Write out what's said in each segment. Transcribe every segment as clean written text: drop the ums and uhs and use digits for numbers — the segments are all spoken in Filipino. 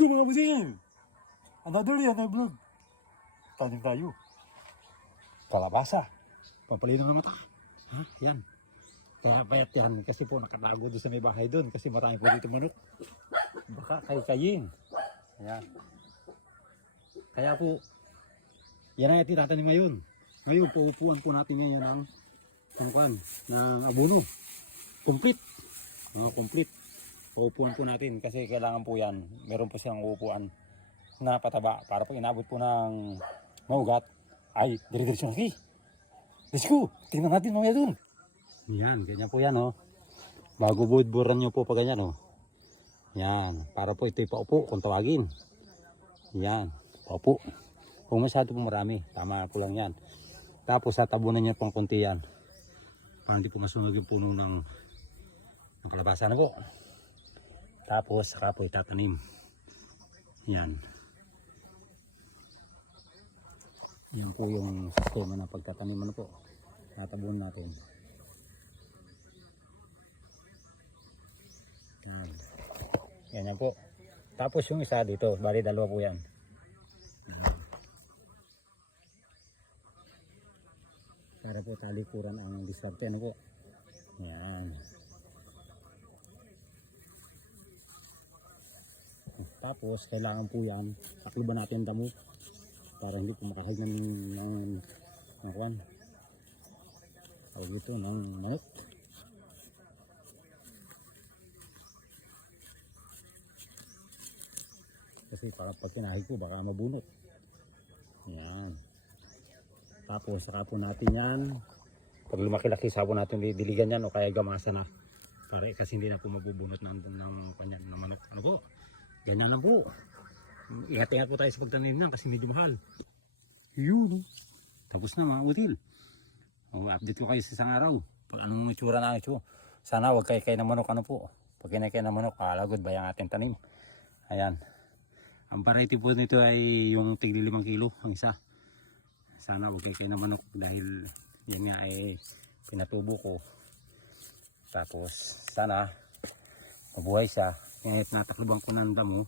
go mga busing! Another day, another vlog. Tanim tayo. Kalabasa. Papalino ng mata. Ha? Yan. Kaya payat yan kasi po nakatago doon sa may bahay doon kasi marami po dito manok. Baka kay-kayin. Ayan. Kaya po, yan ay titatanim ngayon. Ngayon, puupuan po natin ngayon ng abono. Complete. Complete. Puupuan po natin kasi kailangan po yan. Meron po siyang uupuan na pataba para po inabot po ng maugat. Ay, dire-diretso na kayo. Let's go! Tingnan natin mamaya dun. Yan, ganyan po yan Bago budburan nyo po pa ganyan Yan, para po ito'y paupo kung tawagin. Yan, paupo. Kung masyado po marami, tama po lang yan. Tapos tatabunan nyo pang konti yan. Para hindi po masunog yung puno ng kalabasa na po. Tapos saka po itatanim. Yan. Yan po yung sistema ng pagtatanim po. Tatabunan natin. Yan po. Tapos yung isa dito, bali dalawa po yan. Para po talikuran ang diskarte po. Yan. Tapos kailangan po yan, takluban natin damo para hindi po makahig ng kwan. Tawag ito ng manok. Kasi pag kinahig po baka mabunot. Yan. Tapos saka po natin yan. Pag lumaki-laki sa po natin diligan yan o kaya gamasa na. Para kasi hindi na po mabubunot ng manok. Ano po? Ganyan lang po. Ingat-ingat po tayo sa pagtanim na kasi medyo mahal. Yun. Tapos na mga util. Update ko kayo sa isang araw. Pag anong itsura na ito. Sana wag kayo ng manok po. Pag kinay ng manok, kalagod ba yung ating tanim. Ayan. Ang variety po nito ay yung tigli 5 kilo ang isa. Sana wag kayo ng manok dahil yan nga ay pinatubo ko. Tapos sana mabuhay siya. Kahit natakluban ko ng damo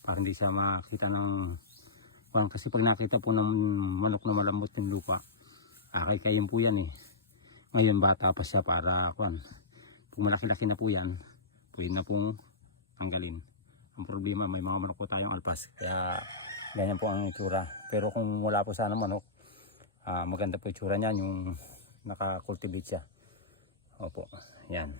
para hindi siya makita ng kasi pag nakita po ng manok na malambot yung lupa, kayin po yan Ngayon bata pa siya para kung malaki-laki na po yan, pwede na pong tanggalin. Ang problema, may mga manok po tayong alpas, kaya ganyan po ang itsura. Pero kung wala po sana manok, maganda po itsura niyan, yung naka-cultivate siya. Opo, yan.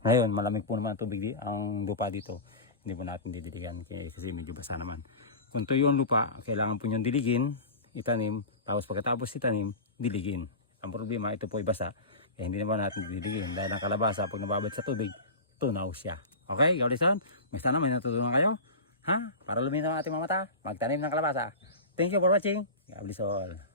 Ngayon, malamig po naman ang tubig ang lupa dito. Hindi po natin didiligan kasi medyo basa naman. Kung tuyo ang lupa, kailangan po niyong diligin, itanim, tapos pagkatapos itanim, diligin. Ang problema, ito po ay basa, kaya hindi naman natin diligin. Dahil ang kalabasa, pag nababad sa tubig, tunaw siya. Okay, Gaulisan? Basta na may natutunan kayo? Ha? Para luminaw ang ating mga mata, magtanim ng kalabasa. Thank you for watching. God bless all.